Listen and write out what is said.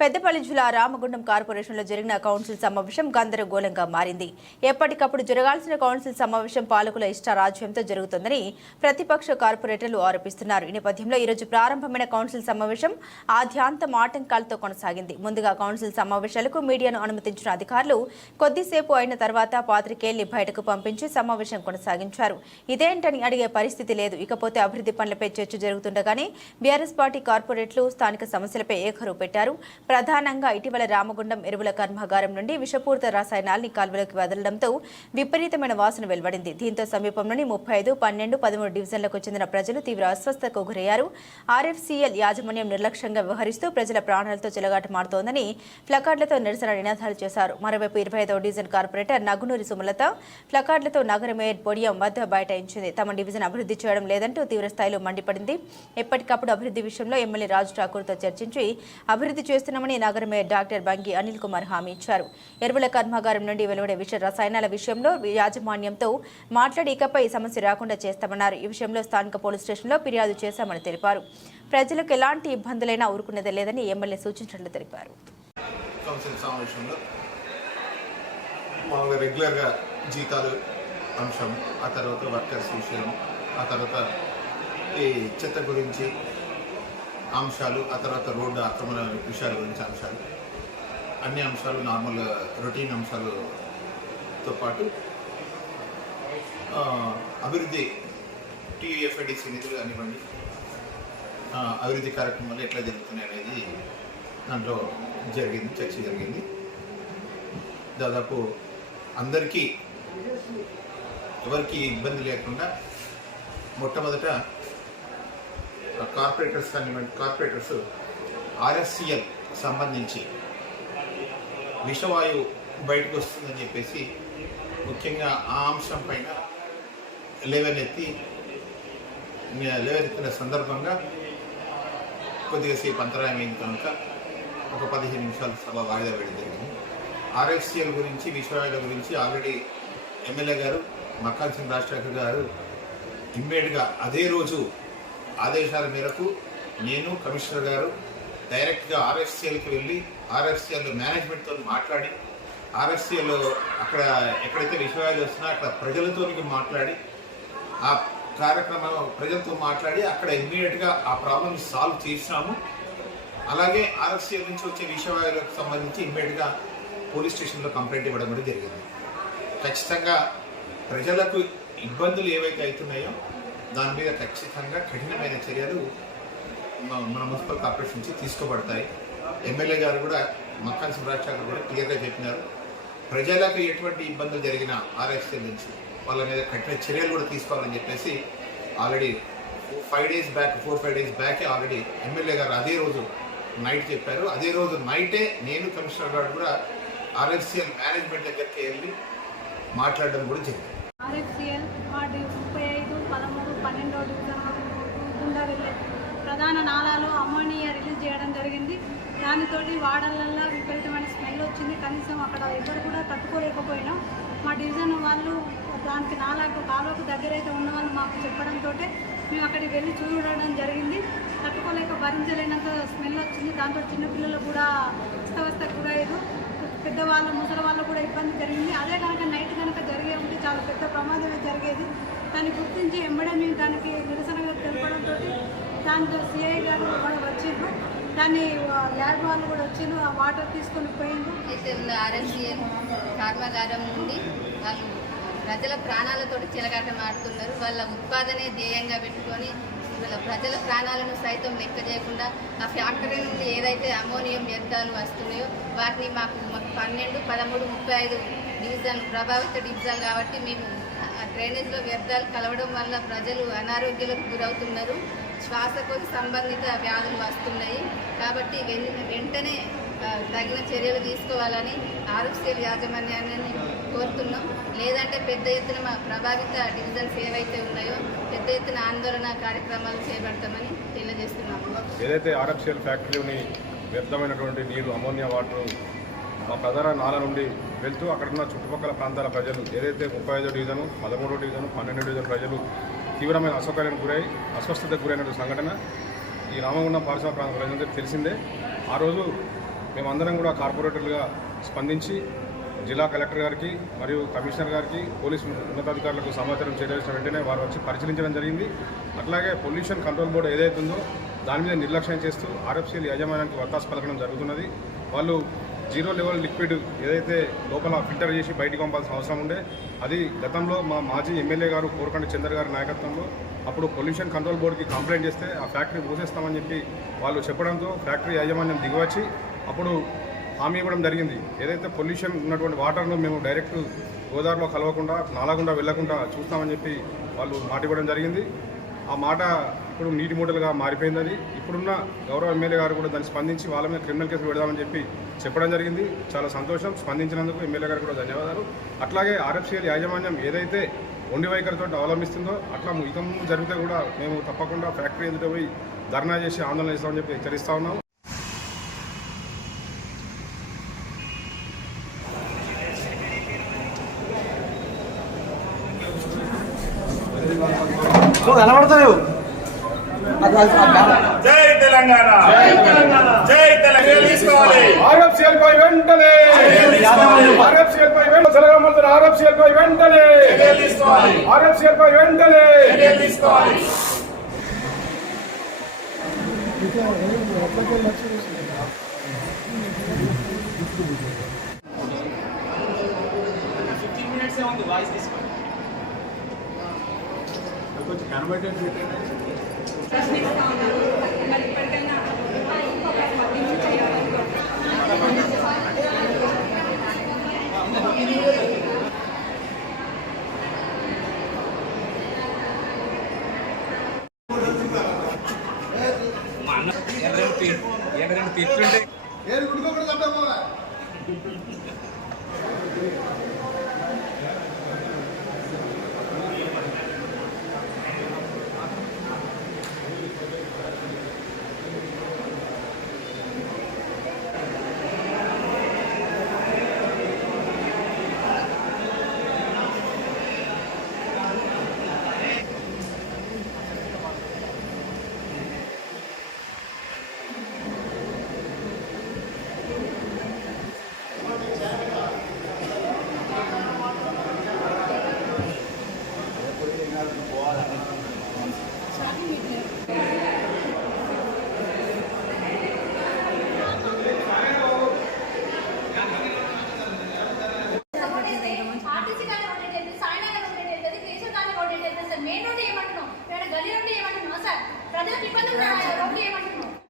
పెద్దపల్లి జిల్లా రామగుండం కార్పొరేషన్లో జరిగిన కౌన్సిల్ సమావేశం గందరగోళంగా మారింది. ఎప్పటికప్పుడు జరగాల్సిన కౌన్సిల్ సమావేశం పాలకుల ఇష్టారాజ్యంతో జరుగుతుందని ప్రతిపక్ష కార్పొరేటర్లు ఆరోపిస్తున్నారు. ఈ నేపథ్యంలో ఈరోజు ప్రారంభమైన కౌన్సిల్ సమావేశం ఆద్యాంతం ఆటంకాలతో కొనసాగింది. ముందుగా కౌన్సిల్ సమావేశాలకు మీడియాను అనుమతించిన అధికారులు కొద్దిసేపు అయిన తర్వాత పాత్రికేయుల్ని బయటకు పంపించి సమావేశం కొనసాగించారు. ఇదేంటని అడిగే పరిస్థితి లేదు. ఇకపోతే అభివృద్ధి పనులపై చర్చ జరుగుతుండగానే బీఆర్ఎస్ పార్టీ కార్పొరేట్లు స్థానిక సమస్యలపై ఏకరువు పెట్టారు. ప్రధానంగా ఇటీవల రామగుండం ఎరువుల కర్మాగారం నుండి విషపూరిత రసాయనాల్ని కాల్వలోకి వదలడంతో విపరీతమైన వాసన వెలువడింది. దీంతో సమీపంలోని 35, 12, 13 డివిజన్లకు చెందిన ప్రజలు తీవ్ర అస్వస్థతకు గురయ్యారు. ఆర్ఎఫ్సీఎల్ యాజమాన్యం నిర్లక్ష్యంగా వ్యవహరిస్తూ ప్రజల ప్రాణాలతో చెలగాటమాడుతోందని ప్లకార్డులతో నిరసన నినాదాలు చేశారు. మరోవైపు 25వ డివిజన్ కార్పొరేటర్ నగునూరి సుమలత ప్లకార్డులతో నగర మేయర్ పొడియం వద్ద బైఠాయించింది. తమ డివిజన్ అభివృద్ధి చేయడం లేదంటూ తీవ్రస్థాయిలో మండిపడింది. ఎప్పటికప్పుడు అభివృద్ధి విషయంలో ఎమ్మెల్యే రాజు ఠాకూర్తో చర్చించి అభివృద్ధి చేస్తున్నామని నగర మేయర్ డాక్టర్ బంగి అనిల్ కుమార్ హామీ ఇచ్చారు. ఎరువుల కర్మాగారం నుండి వెలువడే విష రసాయనాల విషయంలో యాజమాన్యంతో మాట్లాడి ఇకపై సమస్య రాకుండా చేస్తామన్నారు. ఈ విషయంలో స్థానిక పోలీస్ స్టేషన్లో ఫిర్యాదు చేశామని తెలిపారు. ప్రజలకు ఎలాంటి ఇబ్బందులైనా ఊరుకునేదే లేదని ఎమ్మెల్యే సూచించినట్లు తెలిపారు. రెగ్యులర్గా జీతాలు అంశం, ఆ తర్వాత వర్కర్స్ విషయం, ఆ తర్వాత ఈ చెత్త గురించి అంశాలు, ఆ తర్వాత రోడ్డు ఆక్రమణ విషయాల గురించి అంశాలు, అన్ని అంశాలు నార్మల్ రొటీన్ అంశాలతో పాటు అభివృద్ధి టీఎఫ్ఐడిసి నిధులు కానివ్వండి, అభివృద్ధి కార్యక్రమాలు ఎట్లా జరుగుతున్నాయి అనేది దాంట్లో చర్చ జరిగింది. దాదాపు అందరికీ ఎవరికి ఇబ్బంది లేకుండా మొట్టమొదట కార్పొరేటర్స్ ఆర్ఎఫ్సీఎల్ సంబంధించి విషవాయువు బయటకు వస్తుందని చెప్పేసి ముఖ్యంగా ఆ అంశం పైన లేవనెత్తిన సందర్భంగా కొద్దిగా సేపు అంతరాయం అయింది కనుక ఒక 15 నిమిషాలు సభ వాయిదా వేయడం జరిగింది. ఆర్ఎఫ్సీఎల్ గురించి, విషవాయువుల గురించి ఆల్రెడీ ఎమ్మెల్యే గారు మక్కాల్ సింగ్ రాజశేఖర్ గారు ఇమ్మీడియట్గా అదే రోజు ఆదేశాల మేరకు నేను, కమిషనర్ గారు డైరెక్ట్గా ఆర్ఎఫ్సీఎల్కి వెళ్ళి ఆర్ఎఫ్సీఎల్ మేనేజ్మెంట్తో మాట్లాడి, ఆర్ఎఫ్సీఎల్ అక్కడ ఎక్కడైతే విషయాలు వస్తున్నా అక్కడ ప్రజలతో మాట్లాడి, ఆ కార్యక్రమం ప్రజలతో మాట్లాడి అక్కడ ఇమ్మీడియట్గా ఆ ప్రాబ్లమ్ సాల్వ్ చేసినాము. అలాగే ఆర్ఎఫ్సీఎల్ నుంచి వచ్చే విషయాలకు సంబంధించి ఇమ్మీడియట్గా పోలీస్ స్టేషన్లో కంప్లైంట్ ఇవ్వడం కూడా జరిగింది. ఖచ్చితంగా ప్రజలకు ఇబ్బందులు ఏవైతే అవుతున్నాయో దాని మీద ఖచ్చితంగా కఠినమైన చర్యలు మన మున్సిపల్ కార్పొరేషన్ నుంచి తీసుకోబడతాయి. ఎమ్మెల్యే గారు కూడా మక్కాల్ సింగ్ రాజశేఖర్ కూడా క్లియర్గా చెప్పినారు. ప్రజలకు ఎటువంటి ఇబ్బందులు జరిగినా ఆర్ఎఫ్సీఎల్ నుంచి వాళ్ళ మీద కఠిన చర్యలు కూడా తీసుకోవాలని చెప్పేసి ఆల్రెడీ 4-5 డేస్ బ్యాకే ఆల్రెడీ ఎమ్మెల్యే గారు అదే రోజు నైట్ చెప్పారు. అదే రోజు నైటే నేను, కమిషనర్ గారు కూడా ఆర్ఎఫ్సీఎల్ మేనేజ్మెంట్ దగ్గరికి వెళ్ళి మాట్లాడడం కూడా జరిగింది. ఆర్ఎఫ్సీఎల్ వాటి 35, 13, 12 డివిజన్ గుండా వెళ్ళే ప్రధాన నాలాలో అమ్మోనియా రిలీజ్ చేయడం జరిగింది. దానితోటి వాడలల్లో విపరీతమైన స్మెల్ వచ్చింది. కనీసం అక్కడ ఎవరు కూడా తట్టుకోలేకపోయినాం. మా డివిజన్ వాళ్ళు దానికి కాలువకు దగ్గరైతే ఉన్న వాళ్ళు మాకు చెప్పడంతో మేము అక్కడికి వెళ్ళి చూడడం జరిగింది. తట్టుకోలేక భరించలేనంత స్మెల్ వచ్చింది. దాంతో చిన్నపిల్లలు కూడా అస్తవ్యస్తకు గురయ్యారు. పెద్దవాళ్ళు, ముసలి వాళ్ళు కూడా ఇబ్బంది జరిగింది. అదే కనుక నైట్ కనుక జరిగే ఉంటే చాలా పెద్ద ప్రమాదమే జరిగేది. దాన్ని గుర్తించి ఎంబడే మేము దానికి నిరసనగా తెలపడంతో దాంతో సిఐ గారు కూడా వచ్చిండ్రు. దాన్ని ల్యాబ్ వాళ్ళు కూడా వచ్చిండ్రు. ఆ వాటర్ తీసుకొని పోయిండ్రు. అయితే ఉన్న ఆర్ఎఫ్సీఎల్ కర్మాగారం నుండి వాళ్ళు ప్రజల ప్రాణాలతోటి చెలగాటమాడుతున్నారు. వాళ్ళ ఉత్పాదనే ధ్యేయంగా పెట్టుకొని ప్రజల ప్రాణాలను సైతం లెక్క చేయకుండా ఆ ఫ్యాక్టరీ నుండి ఏదైతే అమోనియం వ్యర్థాలు వస్తున్నాయో వాటిని మాకు 12, 13, 35 డివిజన్ ప్రభావిత డివిజన్ కాబట్టి మేము డ్రైనేజ్లో వ్యర్థాలు కలవడం వల్ల ప్రజలు అనారోగ్యాలకు గురవుతున్నారు. శ్వాసకోశ సంబంధిత వ్యాధులు వస్తున్నాయి. కాబట్టి వెంటనే తగిన చర్యలు తీసుకోవాలని ఆర్ఎఫ్సీఎల్ యాజమాన్యాన్ని కోరుతున్నాం. లేదంటే పెద్ద ఎత్తున మా ప్రభావిత డివిజన్స్ ఏవైతే ఉన్నాయో పెద్ద ఎత్తున ఆందోళన కార్యక్రమాలు చేపడతామని తెలియజేస్తున్నాము. ఏదైతే ఆర్ఎఫ్సీఎల్ ఫ్యాక్టరీని వ్యర్థమైనటువంటి నీరు, అమోనియా వాటర్ మా ప్రధాన నాల నుండి వెళ్తూ అక్కడున్న చుట్టుపక్కల ప్రాంతాల ప్రజలు ఏదైతే 35వ డివిజను, 13వ డివిజను, 12వ డివిజన్ ప్రజలు తీవ్రమైన అసౌకర్యానికి గురై అస్వస్థతకు గురైన సంఘటన ఈ రామగుండం పారిశ్రామిక ప్రాంత ప్రజలందరికీ తెలిసిందే. ఆ రోజు మేమందరం కూడా కార్పొరేటర్లుగా స్పందించి జిల్లా కలెక్టర్ గారికి మరియు కమిషనర్ గారికి పోలీసు ఉన్నతాధికారులకు సమాచారం చేయాల్సిన వెంటనే వారు వచ్చి పరిశీలించడం జరిగింది. అట్లాగే పొల్యూషన్ కంట్రోల్ బోర్డు ఏదైతే ఉందో దాని మీద నిర్లక్ష్యం చేస్తూ ఆర్ఎఫ్సిఎల్ యాజమాన్యానికి వత్తాసు పలకడం జరుగుతున్నది. వాళ్ళు 0 లెవెల్ లిక్విడ్ ఏదైతే లోపల ఫిల్టర్ చేసి బయటికి పంపాల్సిన అవసరం ఉండే అది గతంలో మా మాజీ ఎమ్మెల్యే గారు కోరకండి చంద్ర గారి నాయకత్వంలో అప్పుడు పొల్యూషన్ కంట్రోల్ బోర్డుకి కంప్లైంట్ చేస్తే ఆ ఫ్యాక్టరీ మూసేస్తామని చెప్పి వాళ్ళు చెప్పడంతో ఫ్యాక్టరీ యాజమాన్యం దిగివచ్చి అప్పుడు హామీ ఇవ్వడం జరిగింది. ఏదైతే పొల్యూషన్ ఉన్నటువంటి వాటర్ను మేము డైరెక్ట్ గోదావరిలో కలవకుండా నాలాగుండా వెళ్లకుండా చూస్తామని చెప్పి వాళ్ళు మాట ఇవ్వడం జరిగింది. ఆ మాట ఇప్పుడు నీటి మూటలుగా మారిపోయిందని ఇప్పుడున్న గౌరవ ఎమ్మెల్యే గారు కూడా దాన్ని స్పందించి వాళ్ళ మీద క్రిమినల్ కేసు పెడదామని చెప్పి చెప్పడం జరిగింది. చాలా సంతోషం. స్పందించినందుకు ఎమ్మెల్యే గారు కూడా ధన్యవాదాలు. అట్లాగే ఆర్ఎఫ్సిఎల్ యాజమాన్యం ఏదైతే ఒండి వైఖరితో అవలంబిస్తుందో అట్లా ఇక ముందు జరిగితే కూడా మేము తప్పకుండా ఫ్యాక్టరీ ఎదుట పోయి ధర్నా చేసి ఆందోళన చేస్తామని చెప్పి హెచ్చరిస్తా ఉన్నాం. జై తెలంగాణ జై తెలంగాణ తీసుకోవాలి ఆర్ఎఫ్సిఎల్ పై వెంటనే ఆర్ఎఫ్సిఎల్ పై వెంటనే ఆర్ఎఫ్సిఎల్ పై వెంటనే తీసుకోవాలి ఆర్ఎఫ్సిఎల్ పై వెంటనే తీసుకోవాలి. కొంచెం కనబడేది ప్రశ్నిస్తా ఉన్నారు. మరి ఇప్పటికైనా స్పందించి చేయాలని ఎర్రని తిట్లుంటే